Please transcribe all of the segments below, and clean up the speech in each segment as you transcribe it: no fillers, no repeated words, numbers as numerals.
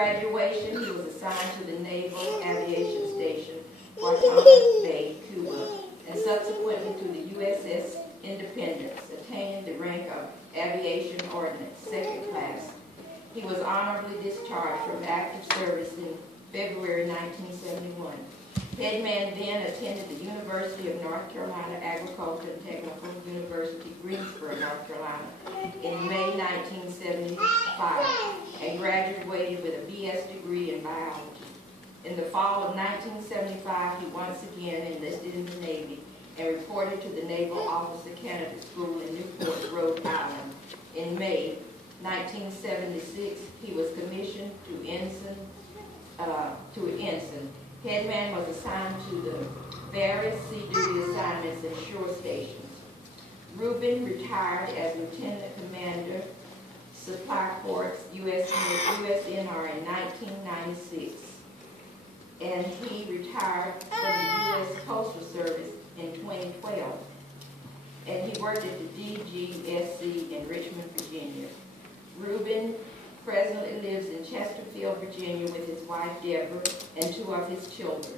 graduation, he was assigned to the Naval Aviation Station, Guantanamo Bay, Cuba, and subsequently to the USS Independence, attaining the rank of Aviation Ordnance, 2nd class. He was honorably discharged from active service in February 1971. Headman then attended the University of North Carolina Agricultural and Technical University, Greensboro, North Carolina, in May 1975 and graduated with a BS degree in biology. In the fall of 1975, he once again enlisted in the Navy and reported to the Naval Officer Candidate School in Newport, Rhode Island. In May 1976, he was commissioned to ensign. Headman was assigned to the various sea duty assignments and shore stations. Rubin retired as Lieutenant Commander, Supply Corps, USNR in 1996. And he retired from the U.S. Postal Service in 2012. And he worked at the DGSC in Richmond, Virginia. Rubin presently lives in Chesterfield, Virginia with his wife Deborah and 2 of his children,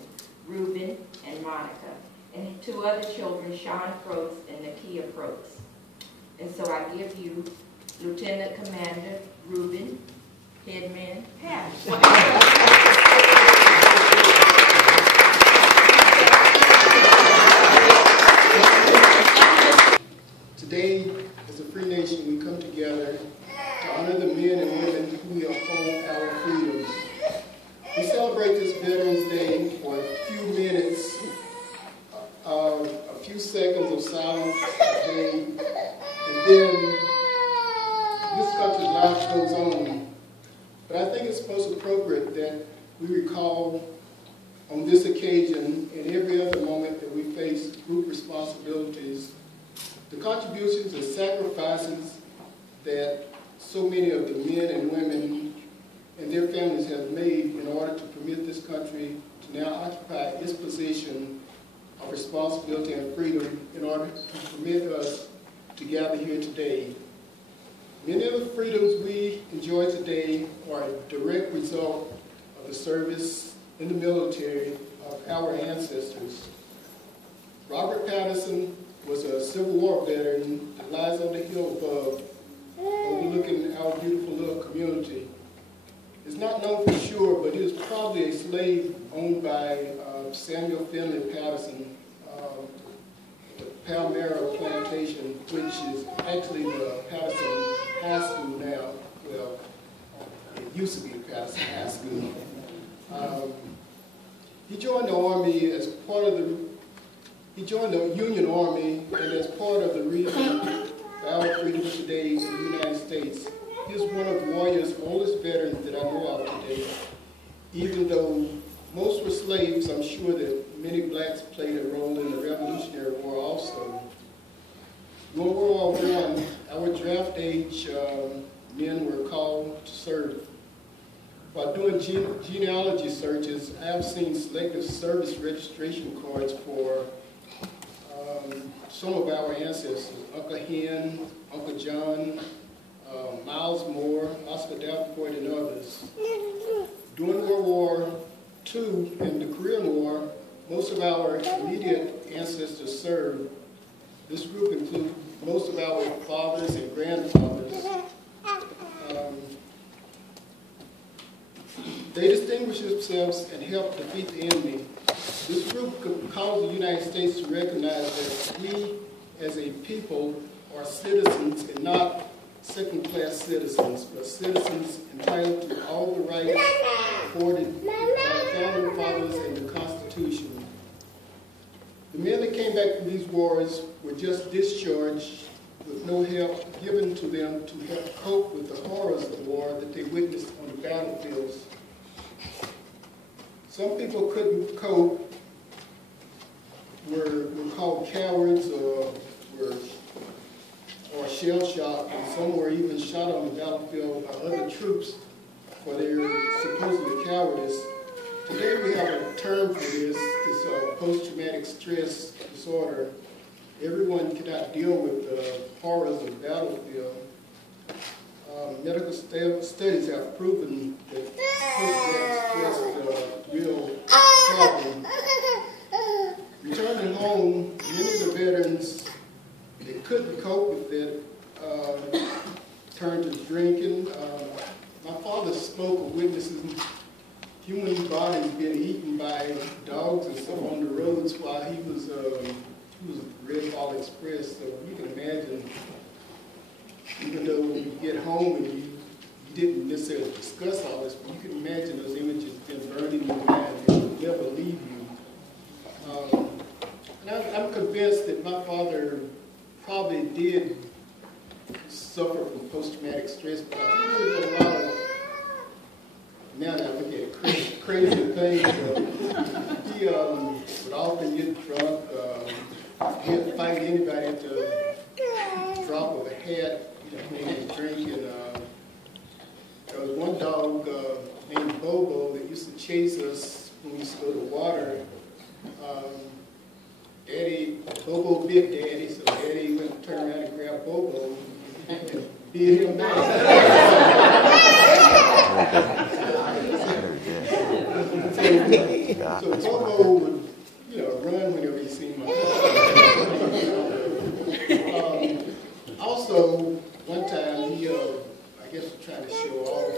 Rubin and Monica, and 2 other children, Sean Croaks and Nakia Croaks. And so I give you Lieutenant Commander Rubin Headman Patterson. Today, as a free nation, we come together to honor the men and women who uphold our freedoms. We celebrate this Veterans Day for a few minutes, a few seconds of silence today, and then this country's life goes on. But I think it's most appropriate that we recall on this occasion and every other moment that we face group responsibilities, the contributions and sacrifices that so many of the men and women and their families have made in order to permit this country to now occupy its position of responsibility and freedom in order to permit us to gather here today. Many of the freedoms we enjoy today are a direct result of the service in the military of our ancestors. Robert Patterson was a Civil War veteran that lies on the hill above, overlooking our beautiful little community. It's not known for sure, but he was probably a slave owned by Samuel Finley Patterson, the Palmyra Plantation, which is actually the Patterson High School now. Well, it used to be the Patterson High School. He joined the Army as part of he joined the Union Army, and as part of the reason for our freedom today in the United States. He is one of the warrior's oldest veterans that I know of today. Even though most were slaves, I'm sure that many blacks played a role in the Revolutionary War also. During World War I, our draft age men were called to serve. While doing genealogy searches, I have seen selective service registration cards for some of our ancestors, Uncle Hen, Uncle John, Miles Moore, Oscar Davenport, and others. During World War II and the Korean War, most of our immediate ancestors served. This group includes most of our fathers and grandfathers. They distinguished themselves and helped defeat the enemy. This group could cause the United States to recognize that we, as a people, are citizens and not second-class citizens, but citizens entitled to all the rights afforded by the Founding Fathers and the Constitution. The men that came back from these wars were just discharged with no help given to them to help cope with the horrors of war that they witnessed on the battlefields. Some people couldn't cope, were called cowards or shell-shocked, and some were even shot on the battlefield by other troops for their supposedly cowardice. Today we have a term for this. It's post-traumatic stress disorder. Everyone cannot deal with the horrors of the battlefield. Medical studies have proven that post-traumatic stress is a real problem. Returning home, many of the veterans, they couldn't cope with it, turned to drinking. My father spoke of witnessing human bodies being eaten by dogs and stuff on the roads while he was Red Ball Express. So you can imagine, even though you get home and you didn't necessarily discuss all this, but you can imagine those images been burning in your mind and will never leave you. And I'm convinced that my father probably did suffer from post-traumatic stress because he did a lot of, now that I look at it, crazy things. He would often get drunk. He'd fight anybody at the drop of a hat, when he was drinking. There was one dog named Bobo that used to chase us when we used to go to water. Bobo bit Daddy, so Daddy went to turn around and grab Bobo and beat him down. So Bobo would, run whenever he seen my father. Also, one time he, I guess, was trying to show off.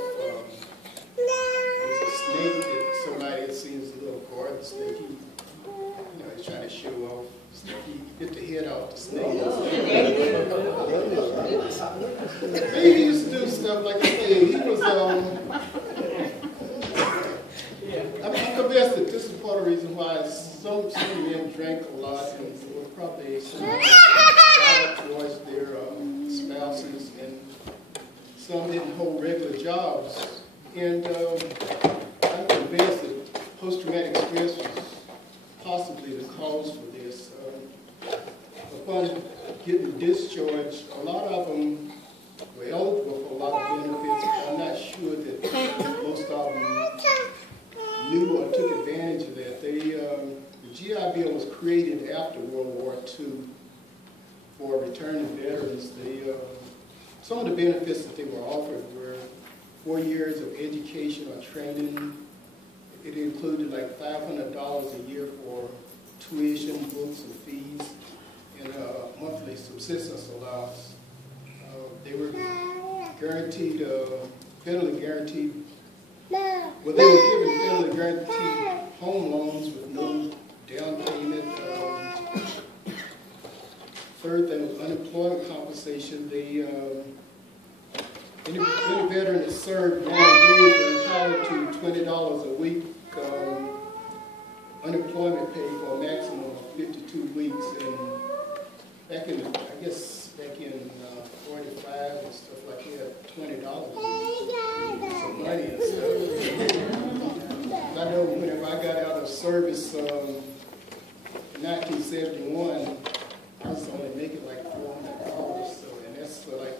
There's a snake that somebody had seen, as a little garden snake. He's trying to show off. He bit the head off the snake. He used to do stuff like I said. He was. I'm convinced that this is part of the reason why some men drank a lot and were probably some towards their spouses, and some didn't hold regular jobs. And I'm convinced that post-traumatic stress was possibly the cause for this. Upon getting discharged, a lot of them were eligible for a lot of benefits, but I'm not sure that most of them knew or took advantage of that. The GI Bill was created after World War II for returning veterans. Some of the benefits that they were offered were 4 years of education or training. It included like $500 a year for tuition, books, and fees, and a monthly subsistence allowance. They were guaranteed, federally guaranteed. Well, they were given federally guaranteed home loans with no down payment. Third thing was unemployment compensation. Any veteran that served long days were entitled to $20 a week unemployment pay for a maximum of 52 weeks. And back in, I guess, back in 45 and stuff like that, $20 was some money and stuff. I know whenever I got out of service in 1971, I was only making like $400. So, and that's for like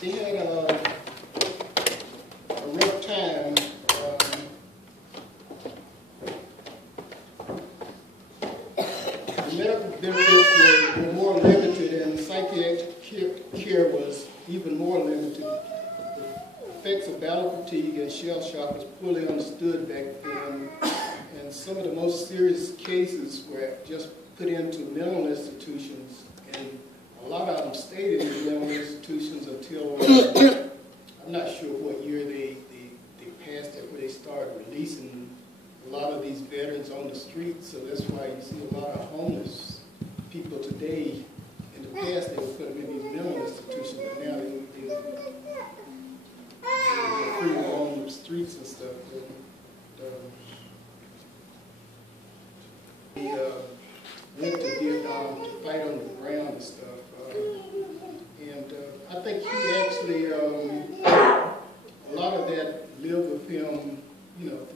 they had a rough time. The medical benefits were more limited, and psychiatric care was even more limited. The effects of battle fatigue and shell shock was poorly understood back then, and some of the most serious cases were just put into mental institutions, and a lot of them stayed in the mental institutions until, I'm not sure what year they passed it, where they started releasing a lot of these veterans on the streets. So that's why you see a lot of homeless people today. In the past, they would put them in these mental institutions, but now they're free on the streets and stuff. He went to Vietnam to fight on the ground and stuff. And I think he actually, a lot of that lived with him,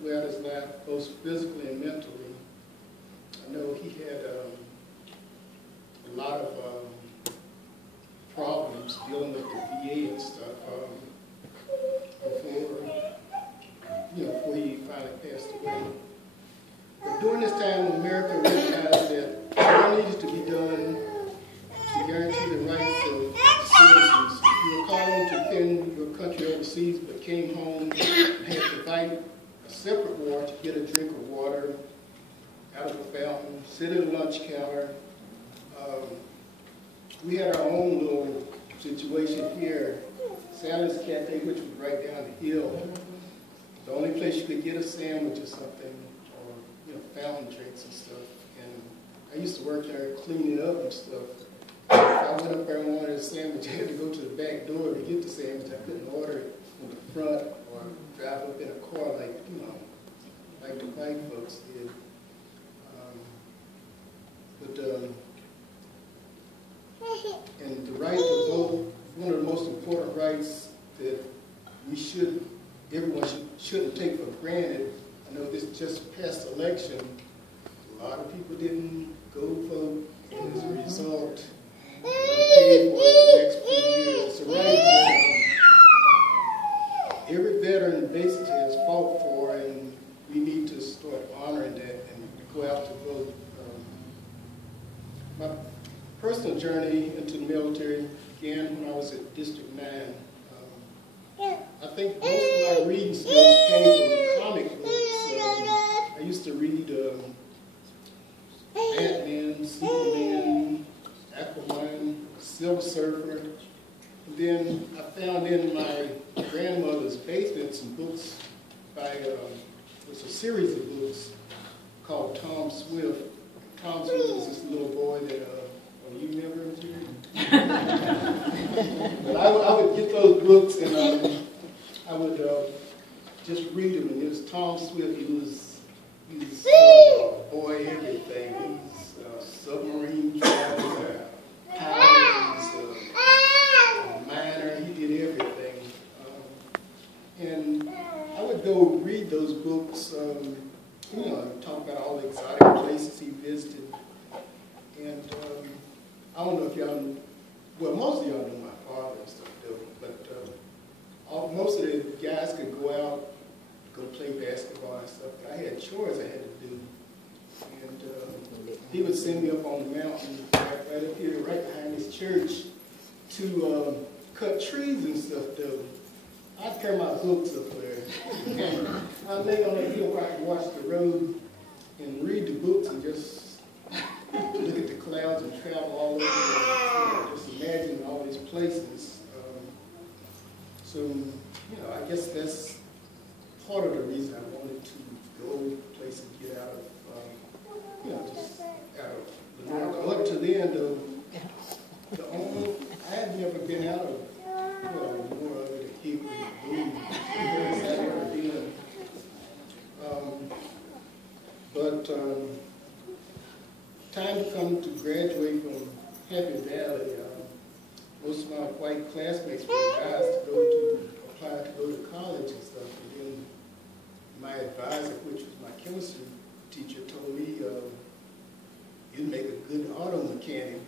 throughout his life, both physically and mentally. I know he had a lot of problems dealing with the VA and stuff before he finally passed away. during this time, America recognized that more needed to be done to guarantee the rights of citizens. If you were called to defend your country overseas but came home and had to fight a separate war to get a drink of water out of a fountain, sit at a lunch counter. We had our own little situation here, Sally's Cafe, which was right down the hill. The only place you could get a sandwich or something, or fountain drinks and stuff. And I used to work there cleaning up and stuff. If I went up there and wanted a sandwich, I had to go to the back door to get the sandwich. I couldn't order it from the front or drive up in a car like the white folks did. And the right to vote, one of the most important rights that everyone shouldn't take for granted. I know this just past election, a lot of people didn't go vote, and as a result, paid for the next few years. It's a right that every veteran basically has fought for, and we need to start honoring that and go out to vote. My personal journey into the military began when I was at District 9. I think most of my reading skills came from comic books. I used to read Headman, Superman, Aquaman, Silver Surfer. And then I found in my grandmother's basement some books by, it's a series of books called Tom Swift. Tom Swift is this little boy that, you remember him, Jerry? But I would get those books and I would just read them. And it was Tom Swift. He's boy everything. He's a submarine traveler, pilot, he's a miner. He did everything. And I would go read those books, talk about all the exotic places he visited. And I don't know if y'all know, well, most of y'all know my father and stuff, though, but most of the guys could go out, go play basketball and stuff. I had chores I had to do. And he would send me up on the mountain, right up here, right behind his church, to cut trees and stuff, though. I'd carry my books up there. I'd lay on that hill where I could watch the road and read the books and just look at the clouds and travel all over, just imagine all these places. So, I guess that's part of the reason I wanted to go places, get out of, just out of the north. Up to then, though, I had never been out of, more of it, the Hickory, Boone, I'd never been. Time to come to graduate from Happy Valley. Most of my white classmates were advised to apply to go to college and stuff. And then my advisor, which was my chemistry teacher, told me you'd make a good auto mechanic.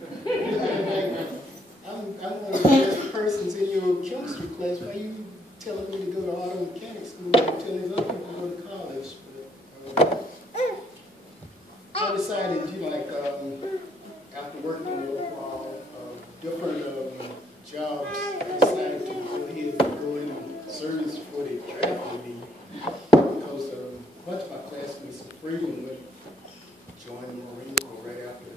I'm one of the best persons in your chemistry class. Why are you telling me to go to auto mechanic school and telling other people to go to college? But, I decided, after working for different jobs, I decided to go ahead and go in service before they drafted me, because a bunch of my classmates in Freedom went join the Marine Corps right after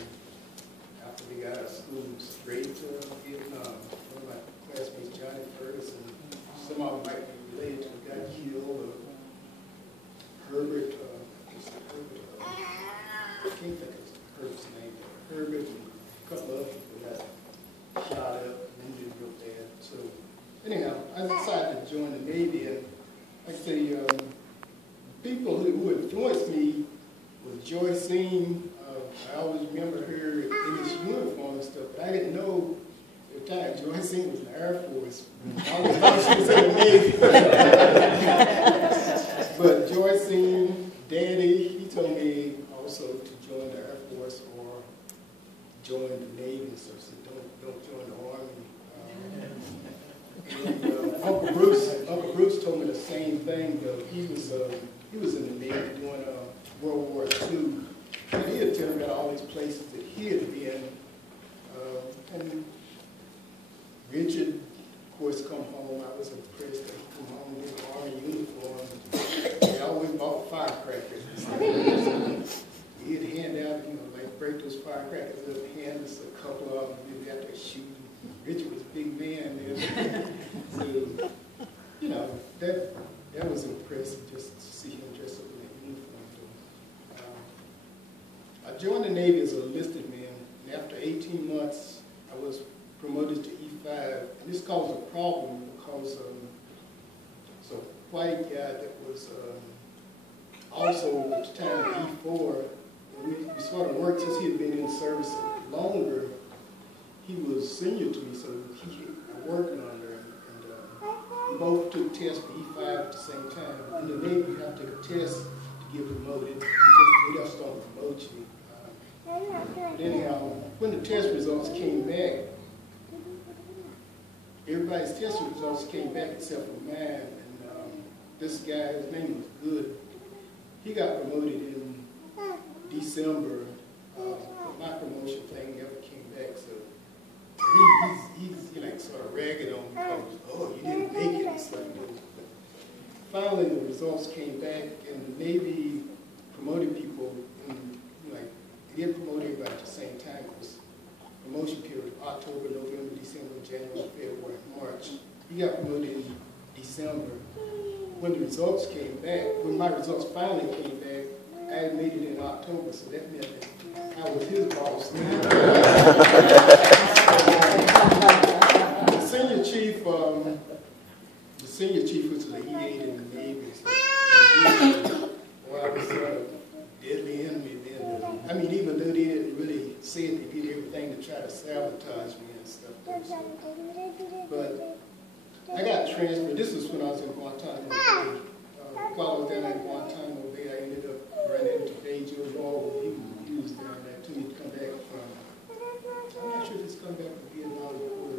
they got out of school, straight to Vietnam. One of my classmates, Johnny Ferguson, some of them might be related to the guy killed, Herbert, I can't think of Herbert's name, but Herbert and a couple of people got shot up and injured real bad. So anyhow, I decided to join the Navy, and like I say, people who influenced me was Joy Seam. I always remember her in this uniform and stuff, but I didn't know at the time Joy Seam was in the Air Force. I always thought she was in the Navy. But Joy Seam, Daddy, he told me also to join the Air Force or join the Navy and stuff. So don't join the Army. And Uncle Bruce told me the same thing. Though he was in the Navy doing World War II. And he had told me about all these places that he had been. And Richard, of course, come home. I was impressed that he come home in an army uniform. They always bought firecrackers and stuff. He'd hand out, like break those firecrackers up, hand us a couple of them, we'd have to shoot. Richard was a big man there. So, that was impressive just to see him dressed up in that uniform. I joined the Navy as a enlisted man, and after 18 months, I was promoted to E5. And this caused a problem because so a white guy that was also at the time E4, we sort of worked since he had been in service longer. He was senior to me, so I worked under him. And we both took tests for E5 at the same time. In the Navy, you have to take a test to get promoted. They just don't promote you. But anyhow, when the test results came back, everybody's test results came back except for mine. And this guy, his name was Good. He got promoted in December. But my promotion thing never came back, so he's sort of ragged on because, oh, you didn't make it and stuff. But finally, the results came back, and the Navy promoted people, and they didn't promote everybody at the same time. It was promotion period, October, November, December, January, February, March. He got promoted in December. When the results came back, when my results finally came back, I had made it in October, so that meant that I was his boss now. The senior chief was the E8 in the Navy, so I was deadly enemy then. I mean, even though they didn't really say it, they did everything to try to sabotage me and stuff. But I got transferred. This was when I was in Guantanamo Bay. While I was down at Guantanamo Bay, I ended up running into Major Law. He was down there to me to come back from. I'm not sure if he's come back from Vietnam or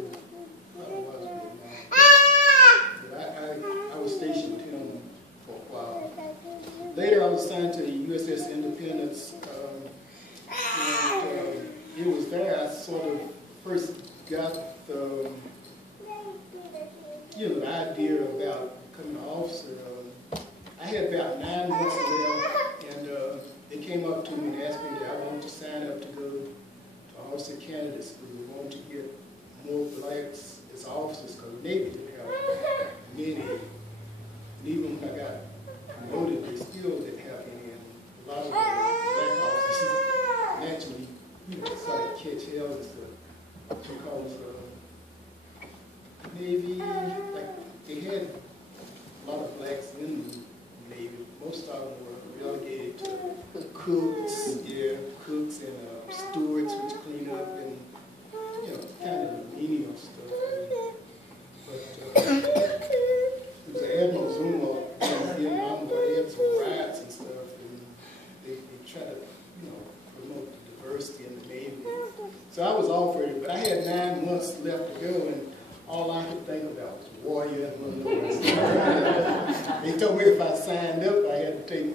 I was Vietnam. But I was stationed with him for a while. Later, I was assigned to the USS Independence. And it was there I sort of first got the idea about becoming an officer. I had about 9 months left, and they came up to me and asked me that I wanted to sign up to go to officer candidate school. We wanted to get more blacks as officers because the Navy didn't have many. And even when I got promoted, they still didn't have any. And a lot of the black officers naturally, started to catch hell and stuff because Navy, they had a lot of blacks in the Navy. Most of them were relegated to cooks, cooks and stewards, which clean up and, kind of menial stuff. But it was Admiral Zuma in Vietnam where they had some riots and stuff, and they tried to, promote the diversity in the Navy. So I was offered, but I had 9 months left to go, and all I could think about was warrior and Lord. They told me if I signed up, I had to take,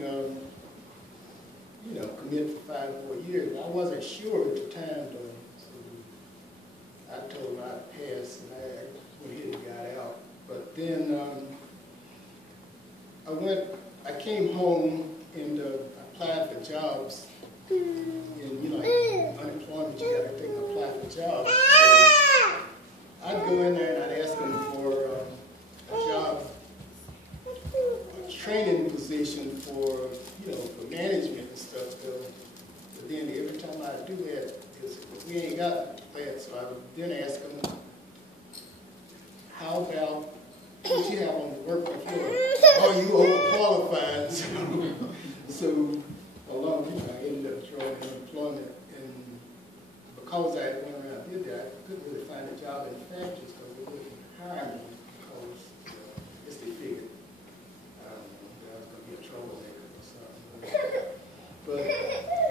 commit for 5 more years. I wasn't sure at the time, though. So I told them I'd pass, and I went ahead and got out. But then I came home and applied for jobs. And, unemployment, you got to take and apply for jobs. So I'd go in there and I'd ask them for a job, a training position for, for management and stuff. But then every time I do that, we ain't got that. So I would then ask them, how about what you have on the work before? Are you overqualified? So along, I ended up drawing unemployment. And because I went around and did that, I couldn't really find a job in factories because they wouldn't hire me because I guess they figured that I was going to be a troublemaker or something. But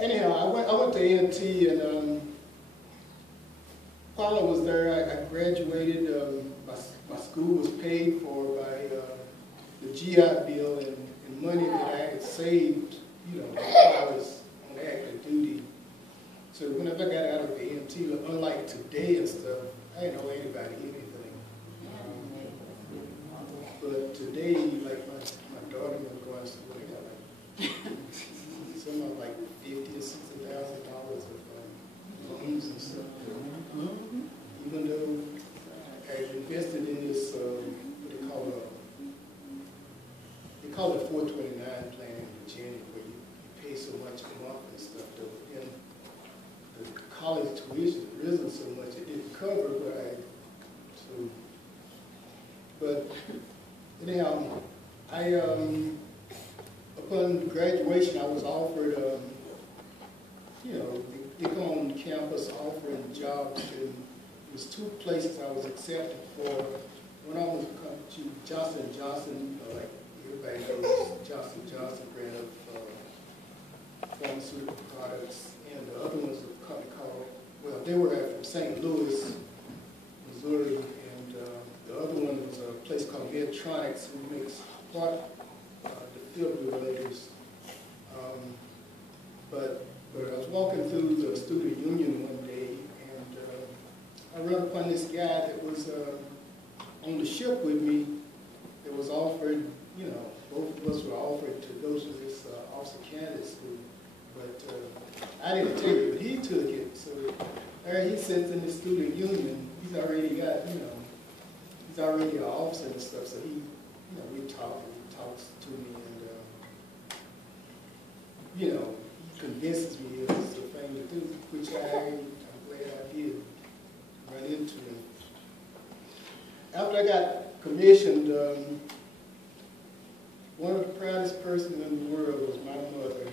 anyhow, I went to A&T, and while I was there, I graduated. My school was paid for by the GI Bill and money that I had saved, you know, while I was on active duty. So whenever I got out of the EMT, unlike today and stuff, I didn't know anybody anything. But today, like my daughter was going to school, they got like something like $50,000 or $60,000 of loans and stuff. Even though I invested in this, what they call it 429 plan in Virginia, where you pay so much a month and stuff. Though, and the college tuition had risen so much it didn't cover, but anyhow, upon graduation, I was offered, you know, they come on campus offering jobs, and there was 2 places I was accepted for. One of them was to Johnson & Johnson, like everybody knows Johnson & Johnson brand of pharmaceutical products, and the other one was a company called, well, they were from St. Louis, Missouri, and the other one was a place called Medtronics, who makes heart defibrillators. But I was walking through the student union one day, and I ran upon this guy that was on the ship with me that was offered, you know, both of us were offered to go to this officer candidate school. But I didn't take it, but he took it. So there he sits in the student union. He's already got, you know, he's already an officer and stuff. So he, you know, we talk and he talks to me, and you know, he convinces me it's the thing to do, which I'm glad I did run into him. After I got commissioned, one of the proudest persons in the world was my mother.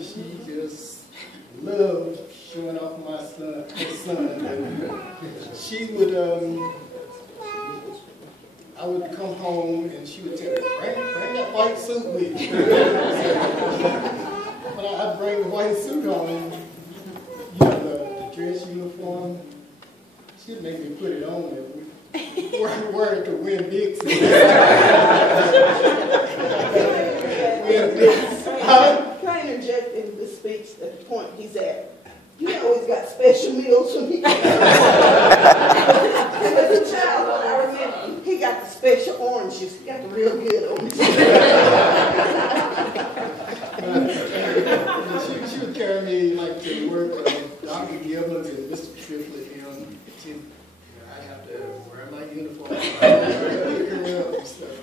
She just loved showing off her son. And she would, I would come home and she would tell me, bring that white suit with you. When I'd bring the white suit on, you know, the dress uniform, she'd make me put it on and wear it to win Dixie. Win Dixie. Can I interject in the speech at the point he's at? You know he's got special meals for me. As a child, I remember he got the special oranges. He got the real good oranges. She would carry me like to work, Dr. Gibbons and Mr. Triplett, I'd have to wear my uniform, pick her up and stuff.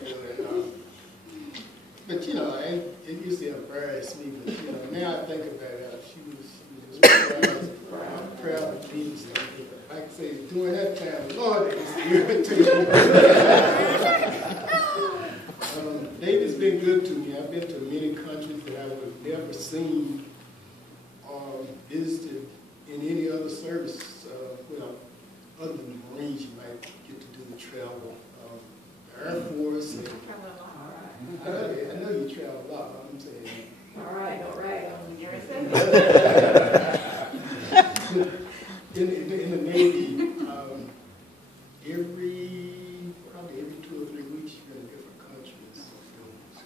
But you know, it used to embarrass me. But you know, now I think about it, she was just proud of me and stuff. Like I say, during that time, Lord, it was irritating. David's been good to me. I've been to many countries that I would have never seen or visited in any other service. Well, other than the Marines, you might get to do the travel. Air Force. And, I know you travel a lot, but I'm saying. All right. In the Navy, probably every 2 or 3 weeks, you're in different countries. So,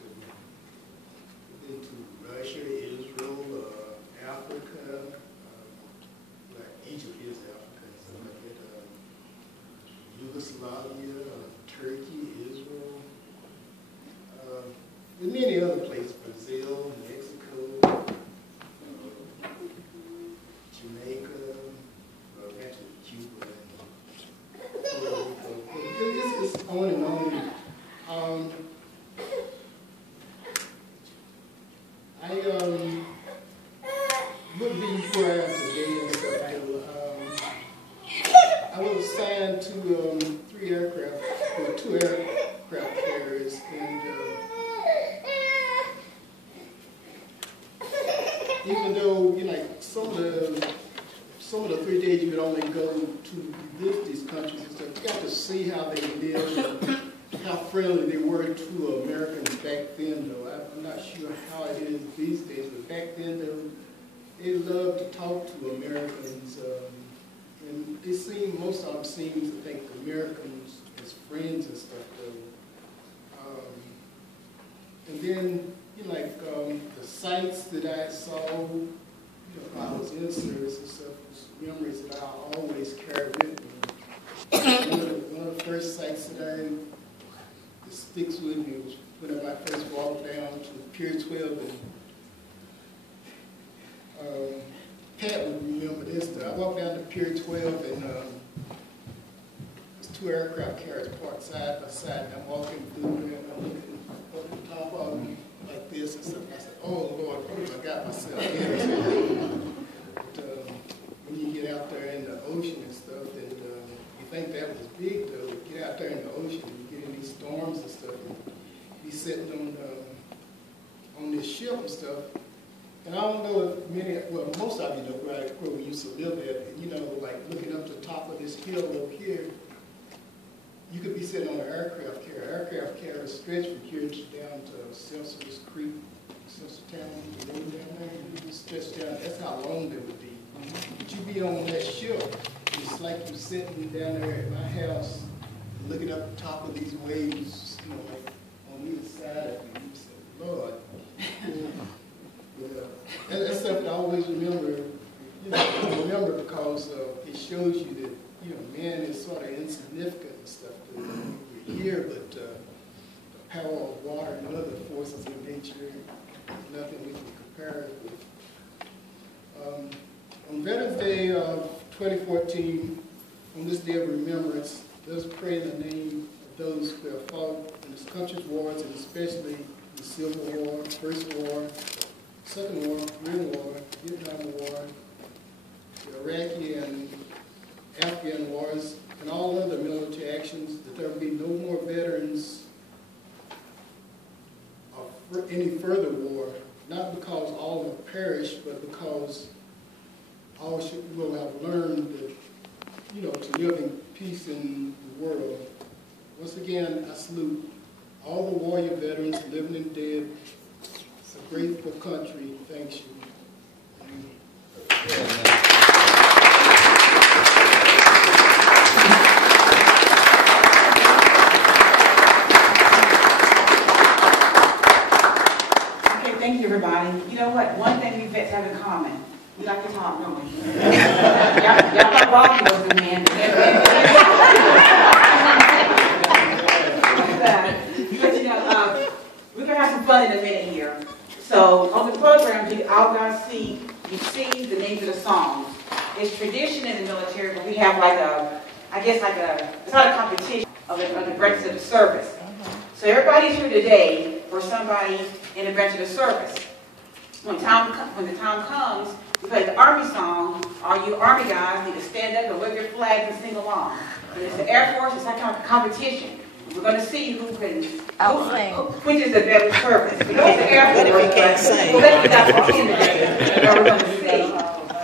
been to Russia, Israel, Africa, like Egypt is Africa, so like that, Yugoslavia, Turkey, Israel, and many other places, Brazil, Mexico, Jamaica, eventually Cuba, and Puerto Rico. It's on and on. I wouldn't be where I am today and stuff. I was assigned to 3 aircraft, or 2 aircraft carriers, and even though, you know, like some of the 3 days you could only go to visit these countries and stuff, you got to see how they live and how friendly they were to Americans back then, though. I'm not sure how it is these days, but back then, they loved to talk to Americans, and they seem, most of them seem to think Americans as friends and stuff, though. And then like the sights that I saw, while I was in service and stuff, was memories that I always carry with me. One of the first sights that sticks with me was whenever I first walked down to Pier 12, and Pat would remember this. I walked down to Pier 12, and there's 2 aircraft carriers parked side by side, and I'm walking through there, and I'm looking up at the top of them like this and stuff. And I said, "Oh Lord, what have I got myself in?" But when you get out there in the ocean and stuff, and you think that was big, though. You get out there in the ocean, and you get in these storms and stuff, and be sitting on this ship and stuff. And I don't know if most of you know where we used to live at, like looking up the top of this hill over here, you could be sitting on an aircraft carrier. Aircraft carriers stretch from here down to Celsius Creek, Celsius Town, the road down there, you just stretch down. That's how long they would be. But you be on that ship, it's like you're sitting down there at my house, looking up the top of these waves, like on either side of you. You say, Lord. That's stuff that I always remember. I remember because it shows you that man is sort of insignificant and stuff. We're here, but the power of water and other forces in nature is nothing we can compare it with. On Veterans Day of 2014, on this day of remembrance, let us pray in the name of those who have fought in this country's wars, and especially the Civil War, First War, Second War, Korean War, Vietnam War, the Iraqi and Afghan wars, and all other military actions, that there will be no more veterans of any further war, not because all have perished, but because all will have learned that, to live in peace in the world. Once again, I salute all the warrior veterans, living and dead. It's a grateful country. Thanks you. Okay, thank you, everybody. You know what? One thing we vets have in common. We like to talk, don't we? Y'all thought Robbie was the man. But we're going to have some fun in a minute here. So on the program, all guys see, you see the names of the songs. It's tradition in the military, but we have it's not a competition of the branches of the service. So everybody's here today for somebody in the branch of the service. When the time comes, we play the Army song. All you Army guys need to stand up and wave your flags and sing along. And it's the Air Force, it's that kind of competition. We're going to see which is the better service. Because the Air Force, we're going to see.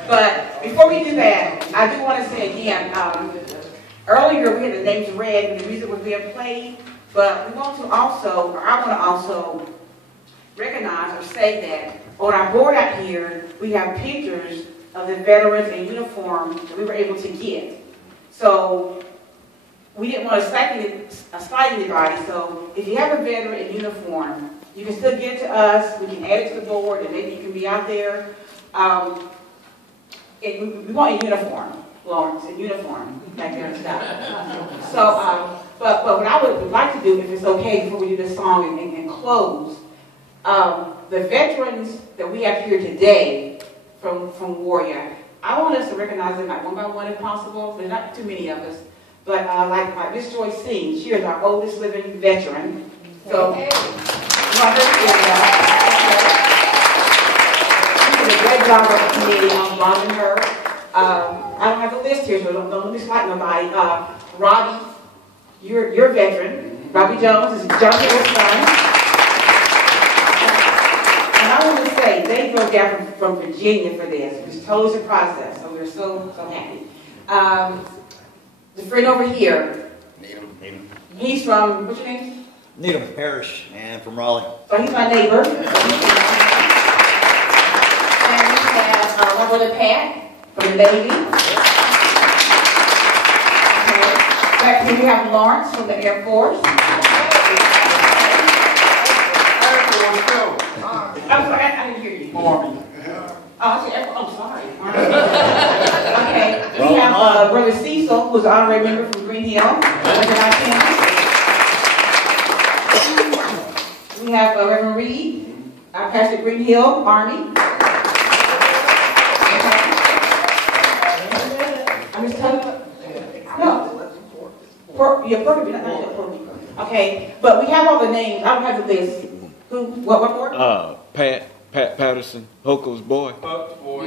But before we do that, I do want to say again, earlier we had the names read and the music was being played, but we want to also, or I want to also recognize or say that on our board out here, we have pictures of the veterans in uniform that we were able to get. So we didn't want to slight anybody, so if you have a veteran in uniform, you can still get it to us, we can add it to the board, and maybe you can be out there. We want a uniform, Lawrence, a uniform back there and stuff. So, but what I would like to do, if it's okay, before we do this song and close, the veterans that we have here today from Warrior, I want us to recognize them one by one if possible. There's not too many of us. But like Miss Joy Singh, she is our oldest living veteran. So, she did a great job of the committee on honoring her. I don't have a list here, so don't let me slight nobody. Robbie, you're a veteran. Robbie Jones is John Hill's son. And I want to say, they drove down from Virginia for this. It was totally surprised us, so we're so happy. The friend over here. Needham. He's from, what's your name? Needham Parish, and from Raleigh. So he's my neighbor. And we have my brother Pat from the Navy. Okay. Back here we have Lawrence from the Air Force. I'm sorry, I didn't hear you. Army. Oh, I'm sorry. Okay, we have Brother Cecil, who's an honorary member from Green Hill. We have Reverend Reed, our pastor at Green Hill Army. Okay. I'm just telling you. No. Okay, but we have all the names. I don't have the list. Who? What more? Pat Patterson, Hooker's boy.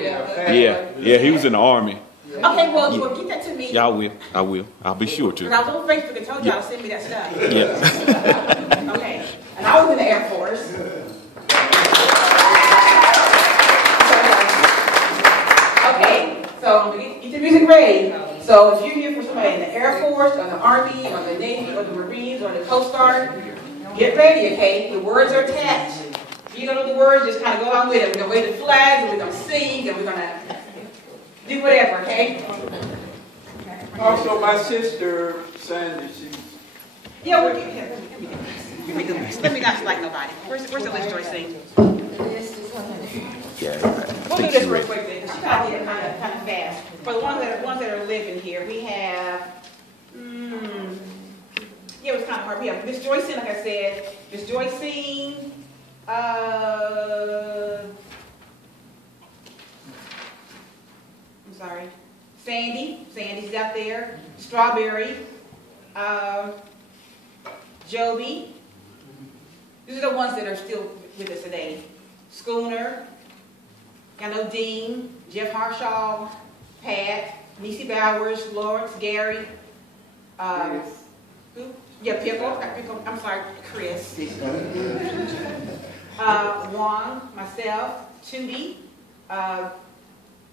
Yeah, he was in the Army. Okay, well, get that to me. Yeah, I will. I'll be sure to. Because I was on Facebook and told y'all to send me that stuff. Yeah. Okay, and I was in the Air Force. Okay, so get the music ready. So if you're here for somebody in the Air Force, or the Army, or the Navy, or the Marines, or the Coast Guard, get ready, okay? The words are attached. If you don't know the words, just kind of go on with it. We're going to wave the flags, and we're going to sing, and we're going to do whatever, okay? Also, my sister, Sandy, she's... Yeah, we're getting here. Give me the list. Let me not select nobody. Where's the list, Joycey? The list is on Yeah, We'll do this real quick then, because she got here kind of fast. For the ones that are living here, we have, yeah, it was kind of hard. We have Miss Joycey, like I said, Miss Joycey, I'm sorry, Sandy's out there, Strawberry, Joby. These are the ones that are still with us today. Schooner, I know Dean, Jeff Harshaw, Pat, Niecy Bowers, Lawrence, Gary, who? Yeah, Pickle, I'm sorry, Chris. Juan, myself, Tootie,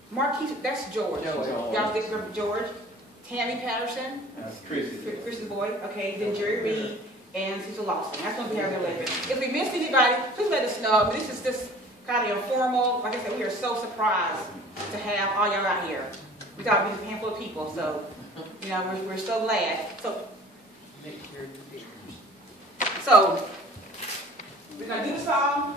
Marquise, that's George. Y'all think of George? Tammy Patterson. That's Chrissy. Chris's boy, okay, then Jerry Reed and Cecil Lawson. That's going to be our living. If we missed anybody, please let us know. This is just kind of informal. Like I said, we are so surprised to have all y'all out here. We thought it'd be a handful of people, so, you know, we're so glad. So we're going to do the song,